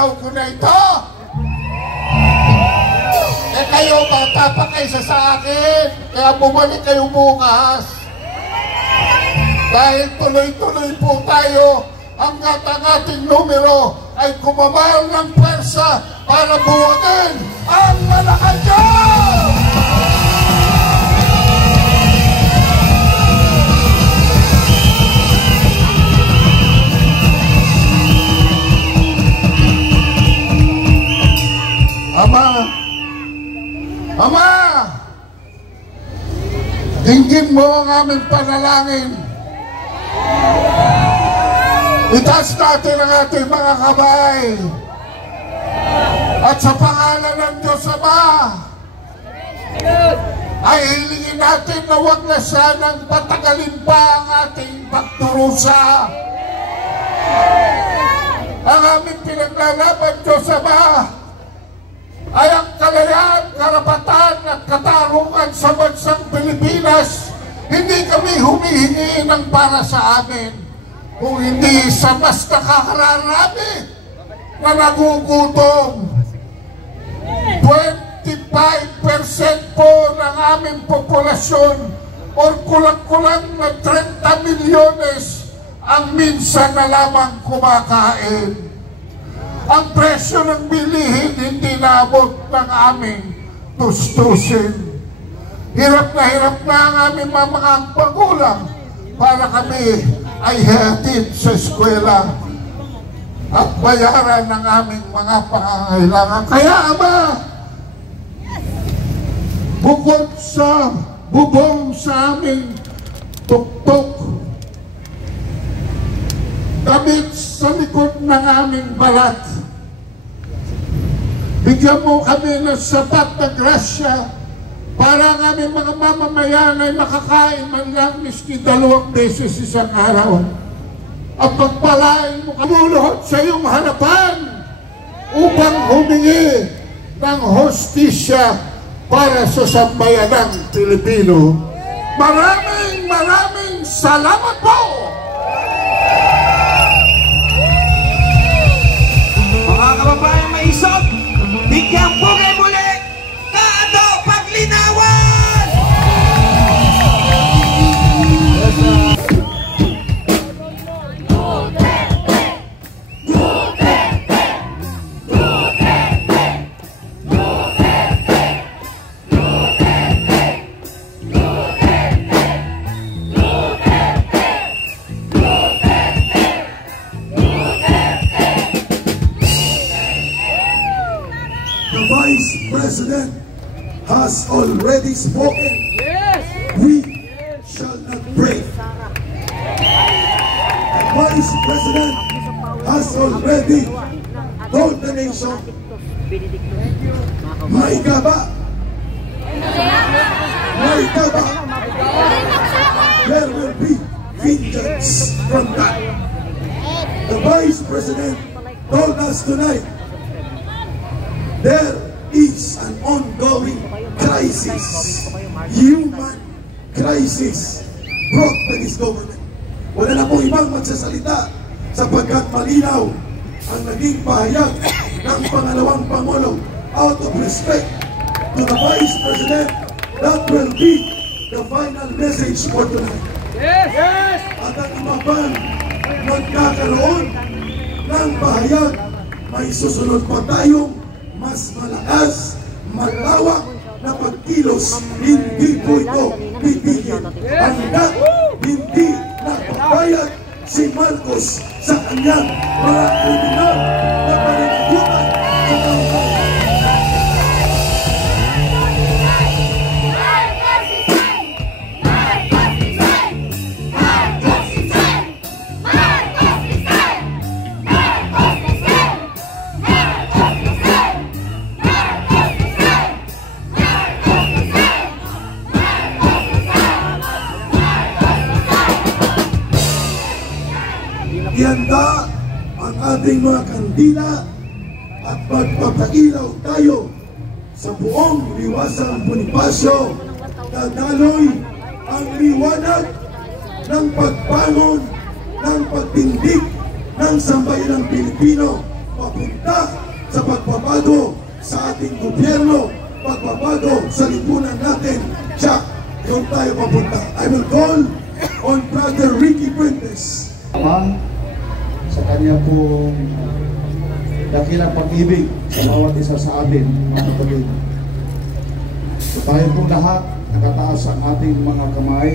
araw ko na ito. Eh kayo, bata pa kaysa sa akin, kaya bumalik kayo bukas. Dahil tuloy-tuloy po tayo hanggat ang ating numero ay kumabal ng pwersa para buwagin ang Malacanang! Ama, dinggin mo ang aming panalangin. Itaas natin ang ating mga kamay. At sa pangalan ng Diyos Ama, ay hilingin natin na huwag na sanang patagalin pa ang ating pagdurusa. Ang aming pinaglalaban, Diyos Ama, ay ang kalayaan, karapatan at katarungan sa bansang Pilipinas. Hindi kami humihingi ng para sa amin, kung hindi sa mas nakakararami na nagugutom. 25% po ng aming populasyon or kulang-kulang na 30 milyones ang minsan na lamang kumakain. Ang presyo ng bilihin hindi naabot ng aming tustusin. Hirap na ang aming mga magulang para kami ay hatid sa eskwela at bayaran ng aming mga pangangailangan. Kaya Ama, bukod sa bubong sa aming tuktok, damit sa likod ng aming balat, bigyan mo kami ng sapat na grasya para ang aming mga mamamayan ay makakain man lang miski 2 beses isang araw. At pagpalain mo kamuluhod sa iyong harapan upang humingi ng hostisya para sa sambayanang Pilipino. Maraming salamat po! Mga kababayan may isot, bigyan po kayo muli Kaado Paglinawan! The Vice President has already spoken. Yes. We shall not break. The Vice President has already told the nation, may gaba, there will be vengeance from that. The Vice President told us tonight, there is an ongoing crisis, human crisis brought by this government. Wala na pong ibang magsasalita sapagkat malinaw ang naging pahayag ng pangalawang Pangulo. Out of respect to the Vice President, that will be the final message for tonight. Yes! Yes! At ang iba pang magkakaroon ng pahayag, may susunod pa tayong mas malakas, malawak na pagkilos. Hindi po ito titigil hanggat hindi napabayad si Marcos sa kanyang mga kriminal na pananagutan sa tao. Ihanda ang ating mga kandila at magpapailaw tayo sa buong liwasang Bonifacio. Dadaloy ang liwanag ng pagbangon, ng pagtindig ng sambayanang Pilipino papunta sa pagbabago sa ating gobyerno, pagbabago sa lipunan natin. Siya, doon tayo papunta. I will call on Brother Ricky Fuentes. Ama, sa kanya pong dakilang pag-ibig sa bawat isa sa atin, mga kapatid. So tayo pong lahat, nakataas ang ating mga kamay.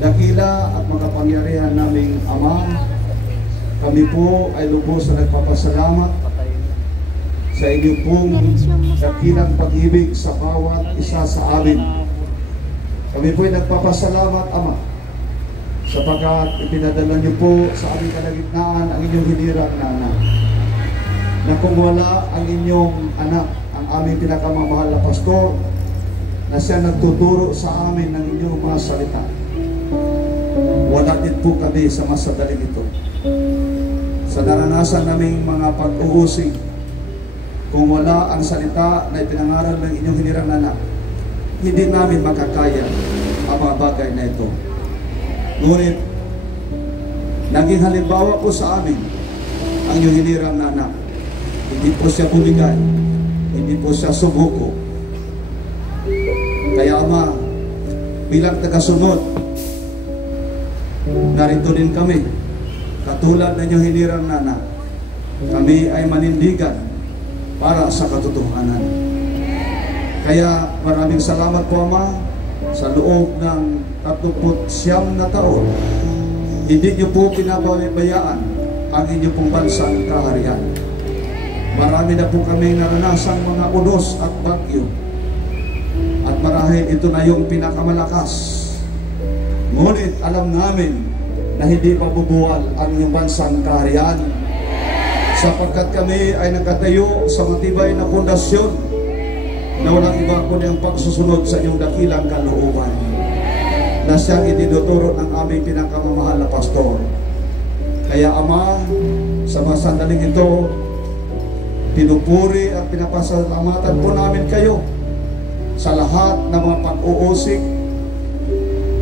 Dakila at makapangyarihan naming Ama, kami po ay lubos na nagpapasalamat sa inyong pong dakilang pag-ibig sa bawat isa sa amin. Kami po ay nagpapasalamat, Ama, sapagkat ipinadala niyo po sa aming kalagitnaan ang inyong hinirang na anak. Na kung wala ang inyong anak, ang aming pinakamamahal na pastor, na siya nagtuturo sa amin ng inyong mga salita, wala din po kami sa masadaling ito. Sa naranasan naming mga pag-uusig, kung wala ang salita na ipinangaral ng inyong hinirang na anak, hindi namin makakaya ang mga bagay na ito. Ngunit, naging halimbawa po sa amin ang inyong hinirang na anak. Hindi po siya bumigay, hindi po siya sumuko. Kaya Ama, bilang tagasunod, narito din kami, katulad ng inyong hinirang na anak. Kami ay manindigan para sa katotohanan. Kaya maraming salamat po, Ama, sa loob ng 39 na taon, hindi niyo po pinababayaan ang inyong pong bansang kaharian. Marami na po kami naranasang mga unos at bagyo, at marahil ito na yung pinakamalakas. Ngunit alam namin na hindi mabubuwal ang inyong bansang kaharian, sapagkat kami ay nagkatayo sa matibay na pundasyon na walang iba kundi ang pagsusunod sa inyong dakilang kalooban, na siyang itinuturo ng aming pinakamamahal na pastor. Kaya Ama, sa mga sandaling ito, pinupuri at pinapasalamatan po namin kayo sa lahat ng mga pag-uusig,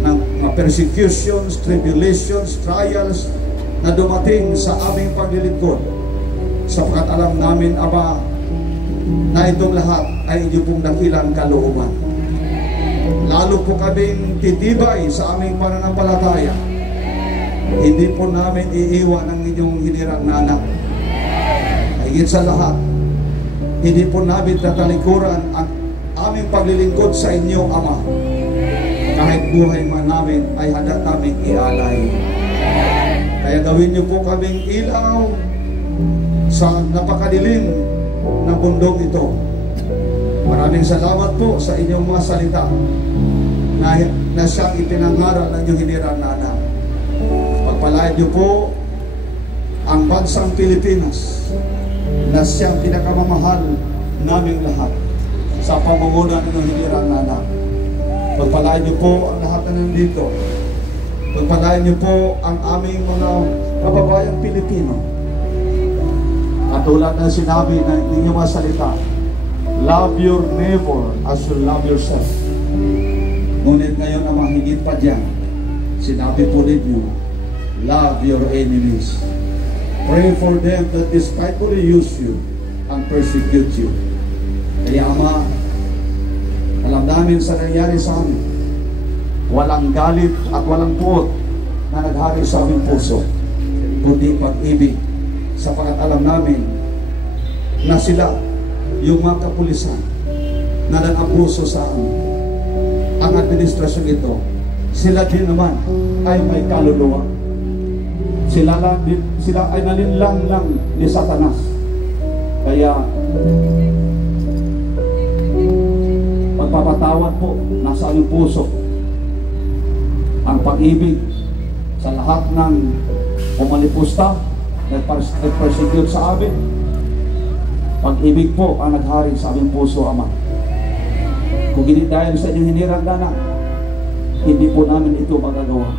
ng mga persecutions, tribulations, trials na dumating sa aming paglilingkod, sapagkat alam namin, Ama, na itong lahat ay inyong pong dakilang kalooban. Lalo po kaming titibay sa aming pananampalataya. Hindi po namin iiwan ang inyong hinirang na anak. Higit sa lahat, hindi po namin tatalikuran ang aming paglilingkod sa inyo, Ama. Kahit buhay man namin ay handa naming ialay. Kaya gawin niyo po kaming ilaw sa napakadilim ng bundok ito. Maraming salamat po sa inyong mga salita na siyang ipinangaral ng inyong hinirang na anak. Pagpalain niyo po ang bansang Pilipinas na siyang pinakamamahal naming lahat sa pamumuno ng inyong hinirang na anak. Pagpalain niyo po ang lahat na nandito. Pagpalain niyo po ang aming mga kababayang Pilipino. At tulad ng sinabi ng inyong mga salita, love your neighbor as you love yourself. Ngunit ngayon naman higit pa dyan, sinabi po ninyo, love your enemies. Pray for them that despitefully use you and persecute you. Kaya Ama, alam namin sa nangyari sa amin, walang galit at walang puot na naghari sa aming puso, kundi pag-ibig, sapagkat alam namin na sila, yung mga kapulisan na nag-abuso sa amin, ang administrasyon ito, sila din naman ay may kaluluwa. Sila ay nalinlang lang ni Satanas. Kaya pagpapatawad po nasa aming puso, ang pag-ibig sa lahat ng umalipusta, nag-persecute sa amin. Pag-ibig po ang naghari sa aming puso, Ama. Kung hindi dahil sa inyong hinirang na anak, hindi po namin ito magagawa.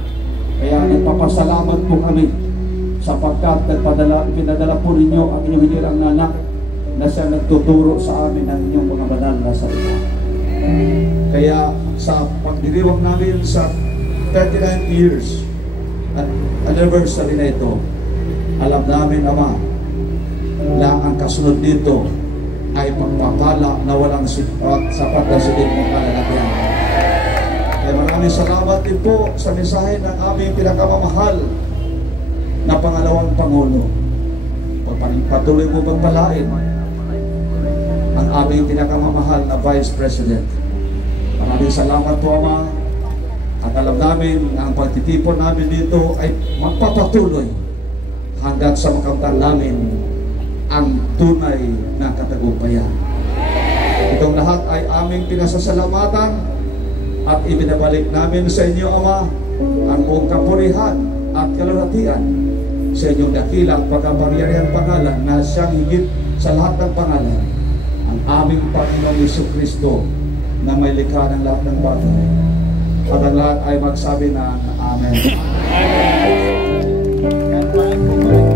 Kaya nagpapasalamat po kami sapagkat pinadala po ninyo ang inyong hinirang na anak na siya nagtuturo sa amin ng inyong mga banal na salita. Kaya sa pagdiriwang namin sa 39 years at anniversary na ito, alam namin, Ama, kasunod dito ay pagpapala na walang sapat na silid ng kalalagyan. Kaya maraming salamat din po sa mensahe ng aming pinakamamahal na pangalawang Pangulo. Patuloy mo pagpalain ang aming pinakamamahal na Vice President. Maraming salamat po, Ama. At alam namin na ang pagtitipon namin dito ay magpapatuloy hanggat sa makamtan namin ang tunay na katagumpayan. Itong lahat ay aming pinasasalamatan at ibinabalik namin sa inyo, Ama, ang buong kapurihan at kalulatian sa inyong dakila at pagkapangyarihan pangalan na siyang higit sa lahat ng pangalan, ang aming Panginoong Jesucristo na may likha ng lahat ng bagay. At ang lahat ay magsabi na Amen. Amen.